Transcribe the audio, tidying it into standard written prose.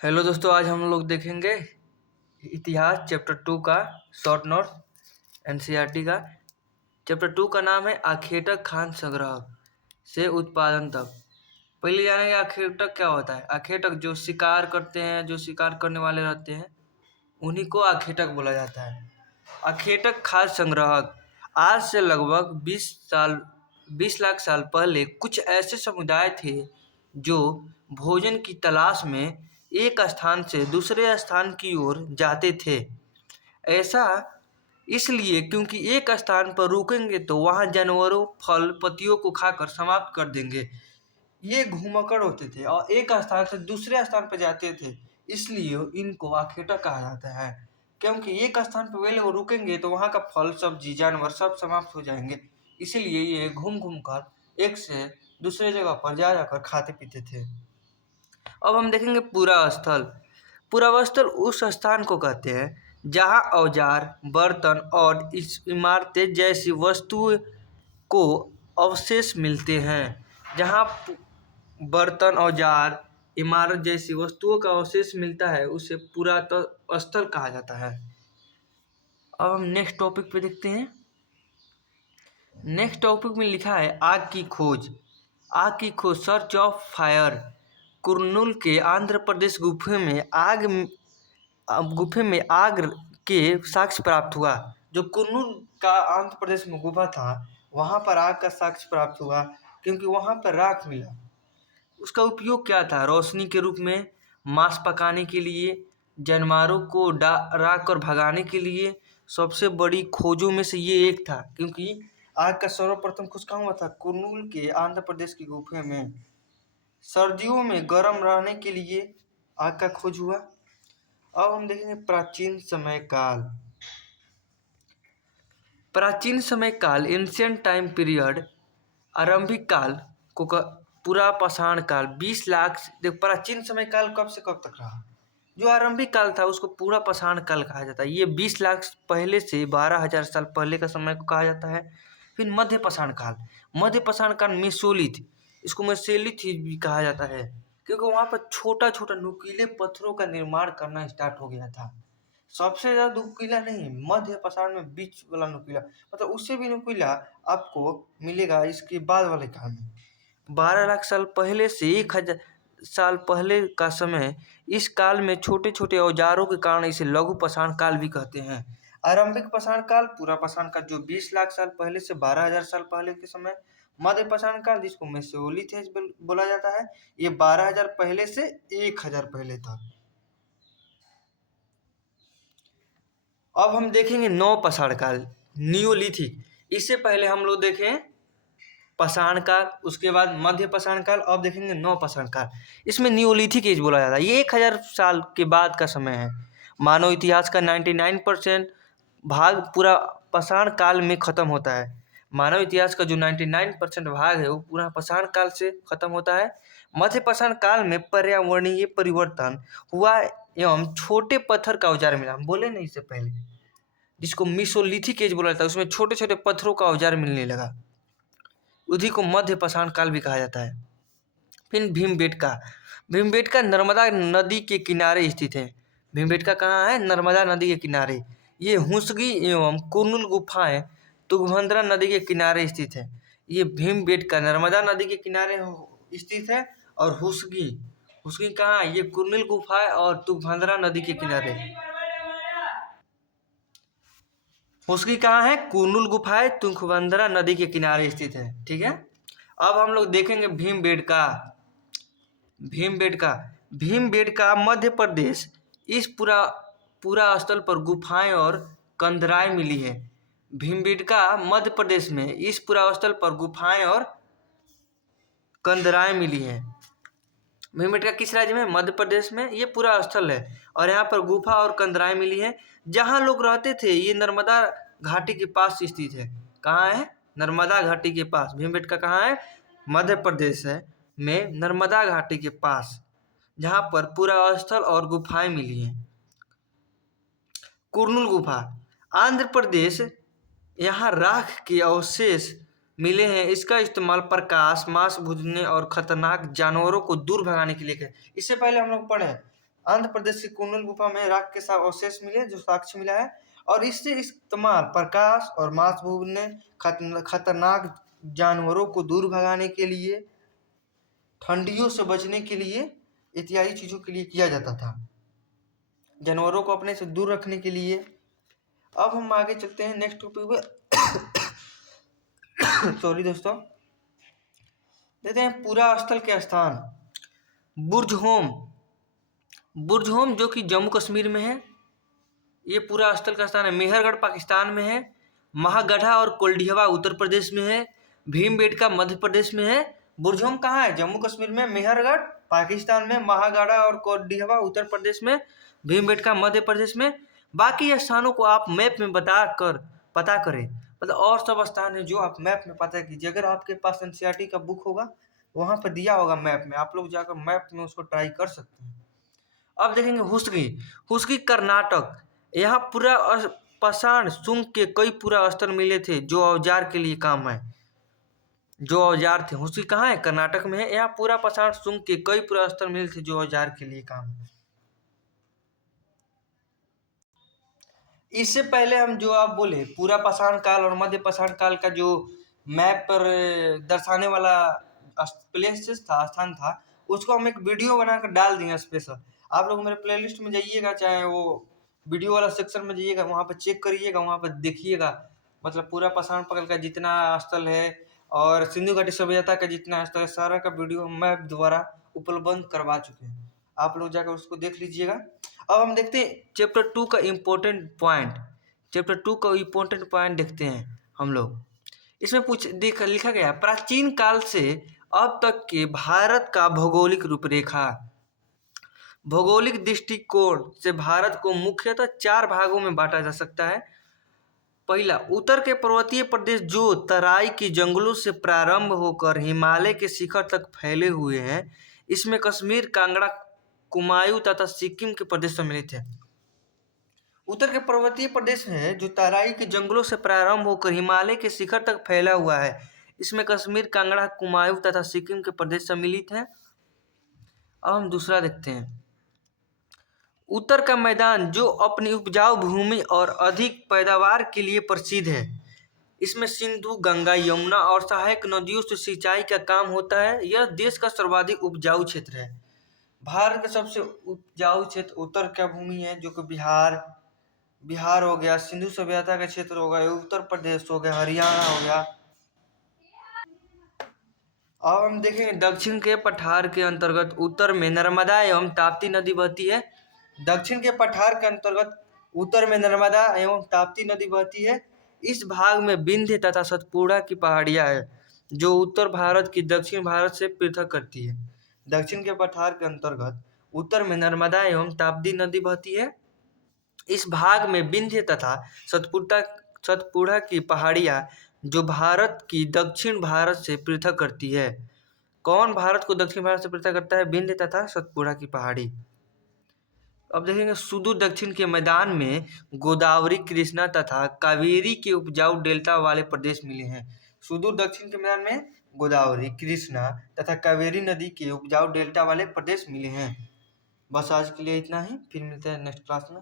Hello दोस्तों, आज हम लोग देखेंगे इतिहास चैप्टर 2 का शॉर्ट नोट एनसीईआरटी का। चैप्टर 2 का नाम है आखेटक खान संग्रह से उत्पादन तक। पहले जानेंगे आखेटक क्या होता है। आखेटक जो शिकार करते हैं, जो शिकार करने वाले रहते हैं, उन्हीं को आखेटक बोला जाता है। आखेटक खाद्य संग्राहक आज से लगभग 20 लाख साल पहले कुछ ऐसे समुदाय थे जो भोजन की तलाश में एक स्थान से दूसरे स्थान की ओर जाते थे। ऐसा इसलिए क्योंकि एक स्थान पर रुकेंगे तो वहां जानवरों, फल, पत्तियों को खाकर समाप्त कर देंगे। ये घुमक्कड़ होते थे और एक स्थान से दूसरे स्थान पर जाते थे, इसलिए इनको आखेटक कहा जाता है। क्योंकि एक स्थान पर वे लोग रुकेंगे तो वहाँ का फल, सब्जी, जानवर सब समाप्त हो जाएंगे, इसीलिए ये घूम घूम कर एक से दूसरे जगह पर जा जाकर खाते पीते थे। अब हम देखेंगे पुरास्थल। पुरावस्थल उस स्थान को कहते हैं जहाँ औजार, बर्तन और इमारतें जैसी वस्तुएं को अवशेष मिलते हैं। जहाँ बर्तन, औजार, इमारत जैसी वस्तुओं का अवशेष मिलता है उसे पुरातत्व स्थल कहा जाता है। अब हम नेक्स्ट टॉपिक पे देखते हैं। नेक्स्ट टॉपिक में लिखा है आग की खोज। आग की खोज, सर्च ऑफ फायर। कुर्नूल के आंध्र प्रदेश गुफे में आग के साक्ष्य प्राप्त हुआ। जो कुर्नूल का आंध्र प्रदेश में गुफा था, वहाँ पर आग का साक्ष्य प्राप्त हुआ क्योंकि वहाँ पर राख मिला। उसका उपयोग क्या था? रोशनी के रूप में, मांस पकाने के लिए, जानवरों को राख कर भगाने के लिए। सबसे बड़ी खोजों में से ये एक था क्योंकि आग का सर्वप्रथम खोज कहाँ हुआ था? कुर्नूल के आंध्र प्रदेश की गुफे में। सर्दियों में गर्म रहने के लिए आग का खोज हुआ। अब हम देखेंगे प्राचीन समय काल। प्राचीन समय काल, एंशियंट टाइम पीरियड, आरंभिक काल को पूरा पाषाण काल 20 लाख। देखो, प्राचीन समय काल कब से कब तक रहा? जो आरंभिक काल था उसको पूरा पाषाण काल कहा जाता है। ये 20 लाख पहले से 12,000 साल पहले का समय को कहा जाता है। फिर मध्य पाषाण काल। मध्य पाषाण काल मेसोलिथ, इसको मेसोलिथ भी कहा जाता है क्योंकि वहाँ पर छोटा छोटा नुकीले पत्थरों का निर्माण करना स्टार्ट हो गया था। सबसे ज्यादा नुकीला नहीं, मध्य पाषाण में बीच वाला नुकीला, मतलब उससे भी नुकीला आपको मिलेगा इसके बाद वाले काल में। 12 लाख साल पहले से 1,000 साल पहले का समय। इस काल में छोटे छोटे औजारों के कारण इसे लघु पाषाण काल भी कहते हैं। आरंभिक पाषाण काल, पूरा पाषाण काल जो 20 लाख साल पहले से 12,000 साल पहले के समय। मध्य पाषाण काल जिसको मेसोलिथ एज बोला जाता है, ये 12,000 पहले से 1,000 पहले तक। अब हम देखेंगे नव पाषाण काल, नियोलिथिक। इससे पहले हम लोग देखें पाषाण काल, उसके बाद मध्य पाषाण काल, अब देखेंगे नव पाषाण काल। इसमें नियोलिथिक एज बोला जाता है। ये 1,000 साल के बाद का समय है। मानव इतिहास का 99% भाग पूरा पाषाण काल में खत्म होता है। मानव इतिहास का जो 99% भाग है वो पूरा पाषाण काल से खत्म होता है। मध्य पाषाण काल में पर्यावरणीय परिवर्तन हुआ एवं छोटे पत्थर का औजार मिला। हम बोले नहीं इससे पहले, जिसको मेसोलिथिक एज बोला जाता है, उसमें छोटे छोटे पत्थरों का औजार मिलने लगा। उसी को मध्य पाषाण काल भी कहा जाता है। फिर भीमबेटका। भीमबेटका नर्मदा नदी के किनारे स्थित है। भीमबेटका कहाँ है? नर्मदा नदी के किनारे। ये हुसगी एवं कुर्नूल गुफाएं तुंगभद्रा नदी के किनारे स्थित है। ये भीमबेटका नर्मदा नदी के किनारे स्थित है और हुसगी हुसगी कहाँ है? ये कुर्नूल गुफा और तुंगभद्रा नदी के किनारे। हुसगी कहाँ है? कुर्नूल गुफाएं तुंगभद्रा नदी के किनारे स्थित है। ठीक है। अब हम लोग देखेंगे भीमबेटका। भीमबेटका मध्य प्रदेश। इस पूरा स्थल पर गुफाएं और कंदराएं मिली है। भीमबेटका मध्य प्रदेश में इस पूरा स्थल पर गुफाएं और कंदराएं मिली है। भीमबेटका किस राज्य में? मध्य प्रदेश में। ये पूरा स्थल है और यहाँ पर गुफा और कंदराएं मिली है। जहाँ लोग रहते थे ये नर्मदा घाटी के पास स्थित है। कहाँ है? नर्मदा घाटी के पास। भीमबेटका कहाँ है? मध्य प्रदेश है में नर्मदा घाटी के पास, जहाँ पर पूरा स्थल और गुफाएं मिली हैं। कुर्नूल गुफा, आंध्र प्रदेश। यहाँ राख के अवशेष मिले हैं। इसका इस्तेमाल प्रकाश, मांस भूनने और खतरनाक जानवरों को दूर भगाने के लिए किया। इससे पहले हम लोग पढ़े आंध्र प्रदेश की कुंडल गुफा में राख के साथ अवशेष मिले जो साक्ष्य मिला है, और इससे इस्तेमाल प्रकाश और मांस भूनने, खतरनाक जानवरों को दूर भगाने के लिए, ठंडियों से बचने के लिए, इत्यादि चीजों के लिए किया जाता था, जानवरों को अपने से दूर रखने के लिए। अब हम आगे चलते हैं नेक्स्ट टॉपिक पे। सॉरी दोस्तों, देते हैं पूरा स्थल के स्थान। बुर्ज होम, बुर्ज होम जो कि जम्मू कश्मीर में है, ये पूरा स्थल का स्थान है। मेहरगढ़ पाकिस्तान में है। महागढ़ा और कोल्डिहवा उत्तर प्रदेश में है। भीमबेटका मध्य प्रदेश में है। बुर्ज होम कहाँ है? जम्मू कश्मीर में। मेहरगढ़ पाकिस्तान में। महागढ़ा और कोल्डिहवा उत्तर प्रदेश में। भीमबेटका मध्य प्रदेश में। बाकी स्थानों को आप मैप में पता करें, मतलब और सब स्थान है जो आप मैप में पता कीजिए। अगर आपके पास एनसीईआरटी का बुक होगा, वहां पर दिया होगा मैप में, आप लोग जाकर मैप में उसको ट्राई कर सकते हैं। अब देखेंगे हुस्गी, हुस्गी कर्नाटक। यहाँ पूरा पाषाण सुंग के कई पूरा स्तर मिले थे जो औजार के लिए काम है, जो औजार थे। हुस्गी कहाँ है? कर्नाटक में है। यहाँ पूरा पाषाण सुंग के कई पूरा स्तर मिले थे जो औजार के लिए काम है। इससे पहले हम जो आप बोले पूरा पाषाण काल और मध्य पाषाण काल का जो मैप पर दर्शाने वाला प्लेसेस था, स्थान था, उसको हम एक वीडियो बनाकर डाल देंगे स्पेशल। आप लोग मेरे प्लेलिस्ट में जाइएगा, चाहे वो वीडियो वाला सेक्शन में जाइएगा, वहाँ पर चेक करिएगा, वहाँ पर देखिएगा, मतलब पूरा पाषाण काल का जितना स्थल है और सिंधु घाटी सभ्यता का जितना स्थल है, सारा का वीडियो मैप द्वारा उपलब्ध करवा चुके हैं। आप लोग जाकर उसको देख लीजिएगा। अब हम देखते हैं चैप्टर 2 का इम्पोर्टेंट पॉइंट। चैप्टर 2 का इम्पोर्टेंट पॉइंट देखते हैं हम लोग। इसमें लिखा गया प्राचीन काल से अब तक के भारत का भौगोलिक रूपरेखा। भौगोलिक दृष्टिकोण से भारत को मुख्यतः 4 भागों में बांटा जा सकता है। पहला, उत्तर के पर्वतीय प्रदेश जो तराई की जंगलों से प्रारंभ होकर हिमालय के शिखर तक फैले हुए हैं। इसमें कश्मीर, कांगड़ा, कुमायूं तथा सिक्किम के प्रदेश सम्मिलित हैं। उत्तर के पर्वतीय प्रदेश है जो तराई के जंगलों से प्रारंभ होकर हिमालय के शिखर तक फैला हुआ है। इसमें कश्मीर, कांगड़ा, कुमायूं तथा सिक्किम के प्रदेश सम्मिलित हैं। अब हम दूसरा देखते हैं। उत्तर का मैदान जो अपनी उपजाऊ भूमि और अधिक पैदावार के लिए प्रसिद्ध है। इसमें सिंधु, गंगा, यमुना और सहायक नदियों से सिंचाई का काम होता है। यह देश का सर्वाधिक उपजाऊ क्षेत्र है। भारत का सबसे उपजाऊ क्षेत्र उत्तर का भूमि है, जो कि बिहार हो गया, सिंधु सभ्यता का क्षेत्र हो गया, उत्तर प्रदेश हो गया, हरियाणा हो गया। अब हम देखेंगे दक्षिण के पठार के अंतर्गत उत्तर में नर्मदा एवं ताप्ती नदी बहती है। दक्षिण के पठार के अंतर्गत उत्तर में नर्मदा एवं ताप्ती नदी बहती है। इस भाग में विंध्य तथा सतपुड़ा की पहाड़ियां है जो उत्तर भारत की दक्षिण भारत से पृथक करती है। दक्षिण के पठार के अंतर्गत उत्तर में नर्मदा एवं ताप्ती नदी बहती है। इस भाग में विंध्य तथा सतपुड़ा की पहाड़ियां जो भारत की दक्षिण भारत से पृथक करती है। कौन भारत को दक्षिण भारत से पृथक करता है? विंध्य तथा सतपुड़ा की पहाड़ी। अब देखेंगे सुदूर दक्षिण के मैदान में गोदावरी, कृष्णा तथा कावेरी के उपजाऊ डेल्टा वाले प्रदेश मिले हैं। सुदूर दक्षिण के मैदान में गोदावरी, कृष्णा तथा कावेरी नदी के उपजाऊ डेल्टा वाले प्रदेश मिले हैं। बस आज के लिए इतना ही, फिर मिलते हैं नेक्स्ट क्लास में।